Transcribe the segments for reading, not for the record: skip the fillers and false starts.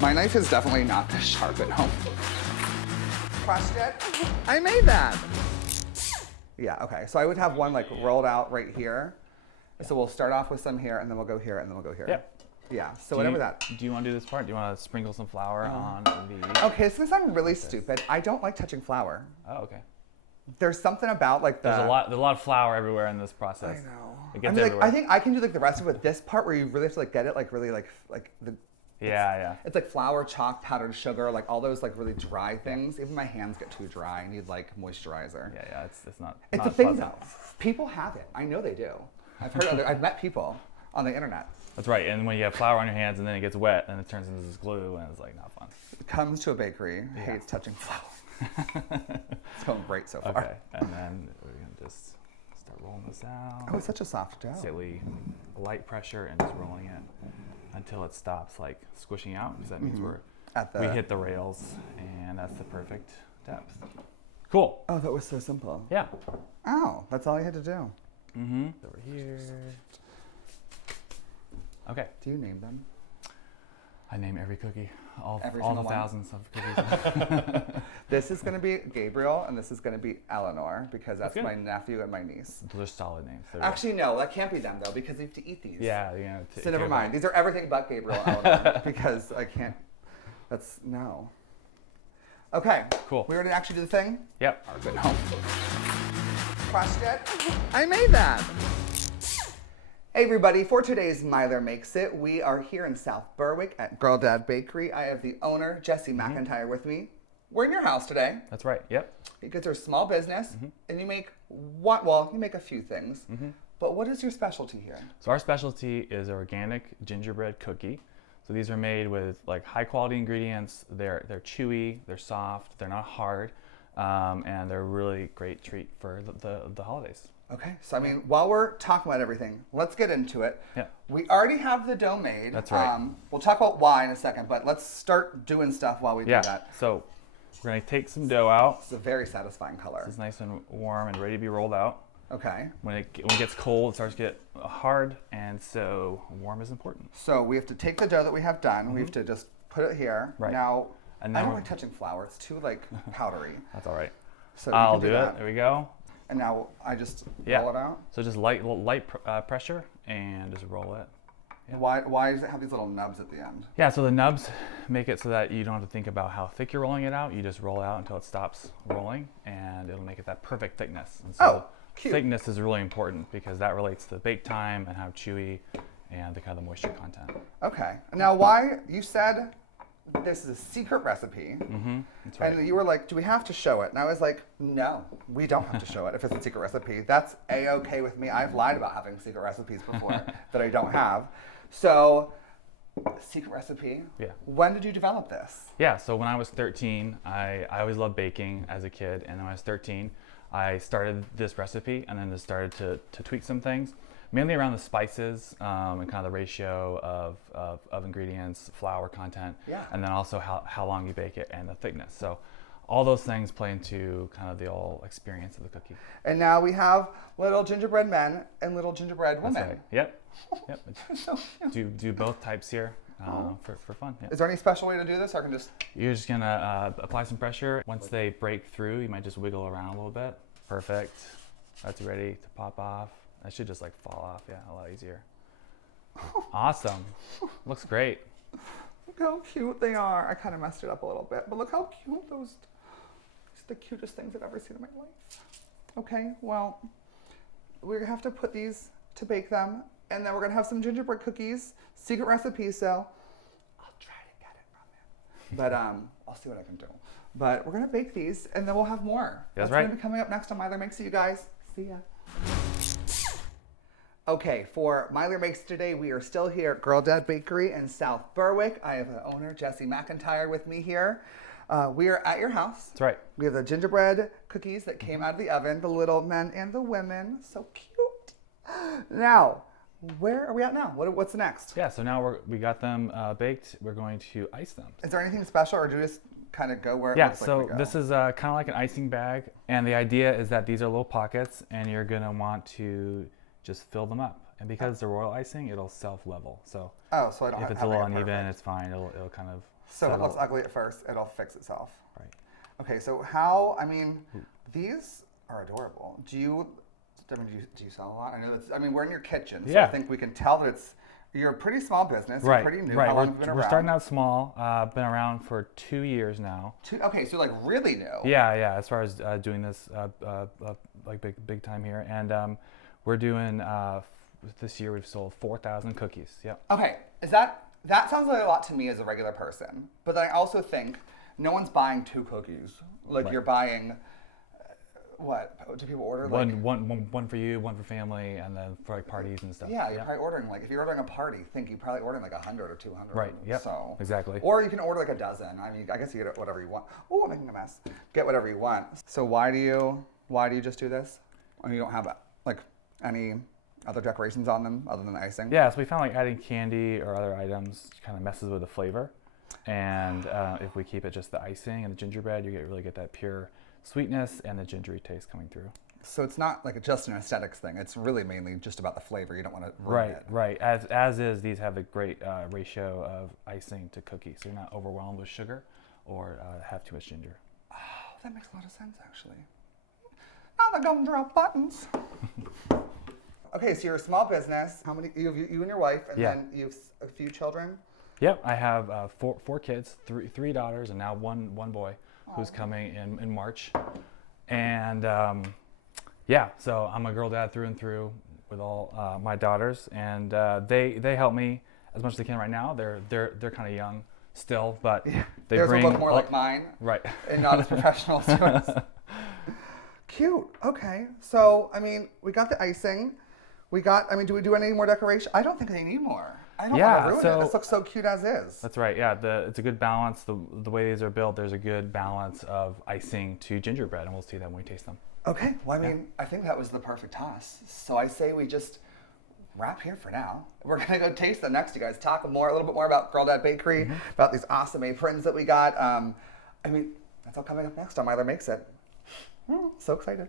My knife is definitely not this sharp at home. Crushed it. I made that. Yeah, okay. So I would have one like rolled out right here. So we'll start off with some here, and then we'll go here, and then we'll go here. Yep. Yeah, so whatever that. Do you want to do this part? Do you want to sprinkle some flour on the... Okay, so this is really stupid. I don't like touching flour. Oh, okay. There's something about like the... There's a lot of flour everywhere in this process. I know. It gets like, everywhere. I think I can do like the rest of it. This part where you really have to like get it like really like the... Yeah. It's like flour, chalk, powdered sugar, like all those like really dry things. Even my hands get too dry. I need like moisturizer. Yeah, it's not... It's not a thing pleasant. though. People have it. I know they do. I've met people on the internet. That's right, and when you have flour on your hands and then it gets wet and it turns into this glue and it's like not fun. Comes to a bakery, hates touching flour. It's going great so far. Okay, and then we're gonna just start rolling this out. Oh, it's such a soft dough. Silly, light pressure and just rolling it until it stops like squishing out, because that means we hit the rails, and that's the perfect depth. Cool. Oh, that was so simple. Yeah. Oh, that's all you had to do. Mm-hmm. Over here. Okay. Do you name them? I name every cookie. All the one? thousands of cookies. This is going to be Gabriel, and this is going to be Eleanor, because that's good. my nephew and my niece. Those are solid names. Actually, no, that can't be them, though, because you have to eat these. Yeah. So never mind. These are everything but Gabriel and Eleanor, because I can't. No. Okay. Cool. We ready to actually do the thing? Yep. Our good home. Crushed it. I made that. Hey everybody, for today's Myler Makes It, we are here in South Berwick at Girl Dad Bakery. I have the owner, Jesse McIntyre, with me. We're in your house today. That's right, yep. Because you're a small business, and you make you make a few things. But what is your specialty here? So our specialty is organic gingerbread cookie. So these are made with like high quality ingredients. They're chewy, they're soft, they're not hard, and they're a really great treat for the holidays. Okay, so I mean, while we're talking about everything, let's get into it. Yeah. We already have the dough made. That's right. We'll talk about why in a second, but let's start doing stuff while we do that. So we're gonna take some dough out. It's a very satisfying color. It's nice and warm and ready to be rolled out. Okay. When it gets cold, it starts to get hard, and so warm is important. So we have to take the dough that we have done. We have to just put it here. Right. Now, And I then don't like touching flour. It's too like powdery. That's all right. So I'll you can do that. it. There we go. And now I just roll it out. So just light pressure and just roll it. Yeah. Why does it have these little nubs at the end? Yeah, so the nubs make it so that you don't have to think about how thick you're rolling it out. You just roll it out until it stops rolling, and it'll make it that perfect thickness. And so cute. thickness is really important because that relates to the bake time and how chewy and the kind of the moisture content. Okay. Now, why you said this is a secret recipe, That's right. and you were like, "Do we have to show it?" And I was like, "No, we don't have to show it if it's a secret recipe. That's a-okay with me. I've lied about having secret recipes before that I don't have." So, secret recipe. Yeah. When did you develop this? Yeah, so when I was 13, I always loved baking as a kid, and when I was 13, I started this recipe and then just started to tweak some things, mainly around the spices and kind of the ratio of ingredients, flour content, and then also how long you bake it and the thickness. So all those things play into kind of the whole experience of the cookie. And now we have little gingerbread men and little gingerbread women. That's right. Yep. So cute. Do both types here for fun. Yeah. Is there any special way to do this? Or I can just... You're just gonna apply some pressure. Once they break through, you might just wiggle around a little bit. Perfect. That's ready to pop off. That should just like fall off. Yeah, a lot easier. Awesome. Looks great. Look how cute they are. I kind of messed it up a little bit, but look how cute those... It's the cutest things I've ever seen in my life. Okay, well, we're gonna have to put these to bake them, and then we're gonna have some gingerbread cookies, secret recipe, so I'll try to get it from him. But I'll see what I can do. But we're gonna bake these, and then we'll have more. That's right. Gonna be coming up next on Myler Makes It, you guys. See ya. Okay, for Myler Makes It today, we are still here at Girl Dad Bakery in South Berwick. I have the owner, Jesse McIntyre, with me here. We are at your house. That's right. We have the gingerbread cookies that came out of the oven, the little men and the women. So cute. Now, where are we at now? What's next? Yeah, so now we got them baked. We're going to ice them. Is there anything special, or do we just kind of go where it Yeah, looks so like we go? this is kind of like an icing bag. And the idea is that these are little pockets, and you're going to want to just fill them up. And because it's a royal icing, it'll self-level. So so I don't if have it's to a little make it uneven, perfect. it's fine. It'll kind of So it looks ugly at first. It'll fix itself. Right. Okay, so how, I mean, these are adorable. Do you sell a lot? I know that's, I mean, we're in your kitchen, so I think we can tell that you're a pretty small business. Right. You're pretty new. Right. How long have you been around? We're starting out small. Been around for 2 years now. Okay, so like really new. Yeah. As far as doing this, like big time here, and we're doing this year we've sold 4,000 cookies. Yep. Okay, that sounds like a lot to me as a regular person, but then I also think no one's buying 2 cookies. Like you're buying. What do people order? Like, one for you, one for family, and then for like parties and stuff. Yeah, you're probably ordering like if you're ordering a party, you're probably ordering like 100 or 200. Right. Yep. So exactly. Or you can order like a dozen. I mean, I guess you get whatever you want. Oh, I'm making a mess. Get whatever you want. So why do you just do this? I mean, you don't have like any other decorations on them other than the icing? Yeah. So we found like adding candy or other items kind of messes with the flavor, and if we keep it just the icing and the gingerbread, you really get that pure sweetness and the gingery taste coming through. So it's not like just an aesthetics thing. It's really mainly just about the flavor. You don't want to ruin it. Right. As is, these have a great ratio of icing to cookie, so you're not overwhelmed with sugar or have too much ginger. Oh, that makes a lot of sense, actually. Now the gumdrop buttons. Okay, so you're a small business. How many? You and your wife, and then you have a few children. Yep, I have four kids, three daughters, and now one boy. Who's coming in March. And so I'm a girl dad through and through with all my daughters, and they help me as much as they can right now. They're kind of young still, but they Theirs bring will look more like mine, right, and not as professional students. Cute. Okay, so I mean, we got the icing. Do we do any more decoration? I don't think they need more. I don't want to ruin it. This looks so cute as is. That's right. Yeah, it's a good balance. The way these are built, there's a good balance of icing to gingerbread, and we'll see that when we taste them. Okay. Well, I mean, I think that was the perfect toss. So I say we just wrap here for now. We're gonna go taste them next. You guys talk a little bit more about Girl Dad Bakery, about these awesome aprons that we got. I mean, that's all coming up next on Myler Makes It. So excited.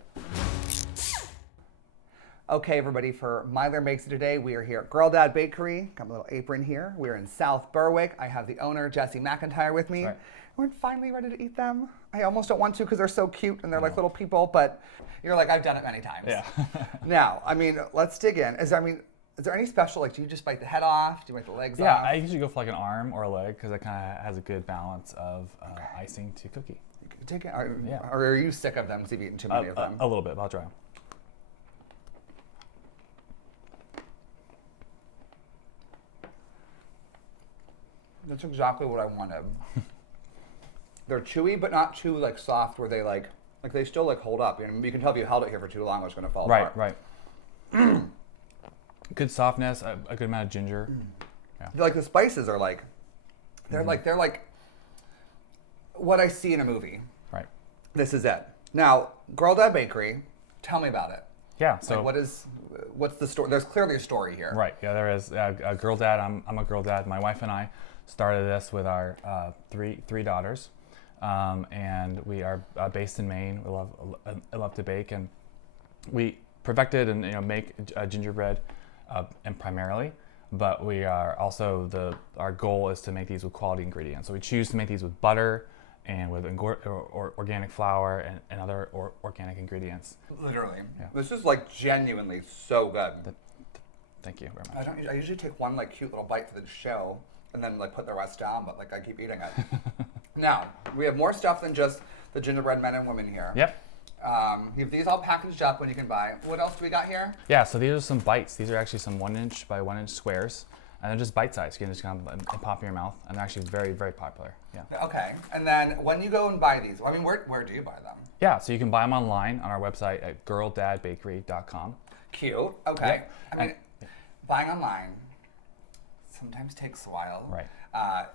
Okay, everybody, for Myler Makes It today, we are here at Girl Dad Bakery. Got a little apron here. We're in South Berwick. I have the owner, Jesse McIntyre, with me. Right. We're finally ready to eat them. I almost don't want to because they're so cute and they're like little people, but you're like, I've done it many times. Yeah. Now, I mean, let's dig in. Is there any special, like, do you just bite the head off? Do you bite the legs off? Yeah, I usually go for like an arm or a leg because it kind of has a good balance of icing to cookie. Or are you sick of them because you've eaten too many of them? A little bit, but I'll try them. That's exactly what I wanted. They're chewy, but not too like soft where they like they still like hold up. You can tell if you held it here for too long, it's going to fall apart. Right. Good softness, a good amount of ginger. Yeah. Like the spices are like, they're like what I see in a movie. Right. This is it. Now, Girl Dad Bakery, tell me about it. Yeah. So what's the story? There's clearly a story here. Right. Yeah, there is. A girl dad. I'm a girl dad. My wife and I started this with our three daughters, and we are based in Maine. I love to bake, and we perfected and make gingerbread, and primarily. But we are also our goal is to make these with quality ingredients. So we choose to make these with butter and with organic flour and other organic ingredients. Literally. Yeah. This is like genuinely so good. Thank you very much. I usually take one like cute little bite for the show and then like put the rest down, but like I keep eating it. Now, we have more stuff than just the gingerbread men and women here. Yep. You have these all packaged up when you can buy. What else do we got here? Yeah, so these are some bites. These are actually some 1 inch by 1 inch squares. And they're just bite sized. You can just kind of pop in your mouth. And they're actually very, very popular. Yeah. Okay. And then when you go and buy these, I mean, where do you buy them? Yeah, so you can buy them online on our website at girldadbakery.com. Cute. Okay. Yep. I mean, buying online sometimes takes a while. Right.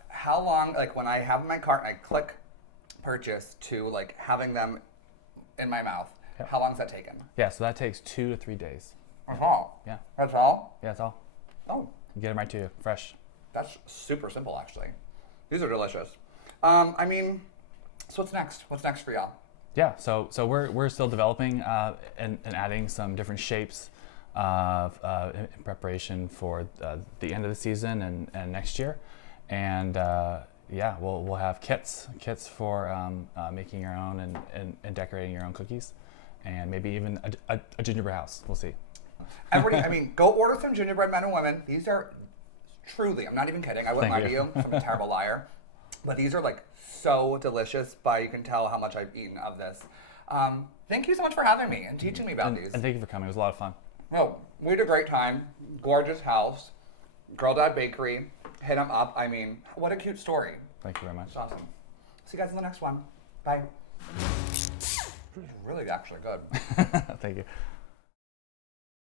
How long, like when I have in my cart and I click purchase to like having them in my mouth, how long is that taken? Yeah, so that takes 2 to 3 days. That's all? Yeah. That's all? Yeah, that's all. Oh. Get them right to you, fresh. That's super simple, actually. These are delicious. I mean, so what's next? What's next for y'all? Yeah, so we're still developing and adding some different shapes in preparation for the end of the season and next year. And yeah, we'll have kits for making your own and decorating your own cookies, and maybe even a gingerbread house. We'll see. Everybody, I mean, go order some gingerbread men and women. These are truly, I'm not even kidding. I wouldn't lie to you. I'm a terrible liar. But these are like so delicious. You can tell how much I've eaten of this. Thank you so much for having me and teaching me about these. And thank you for coming. It was a lot of fun. Oh, we had a great time. Gorgeous house. Girl Dad Bakery. Hit them up. I mean, what a cute story. Thank you very much. It's awesome. See you guys in the next one. Bye. This is really actually good. Thank you.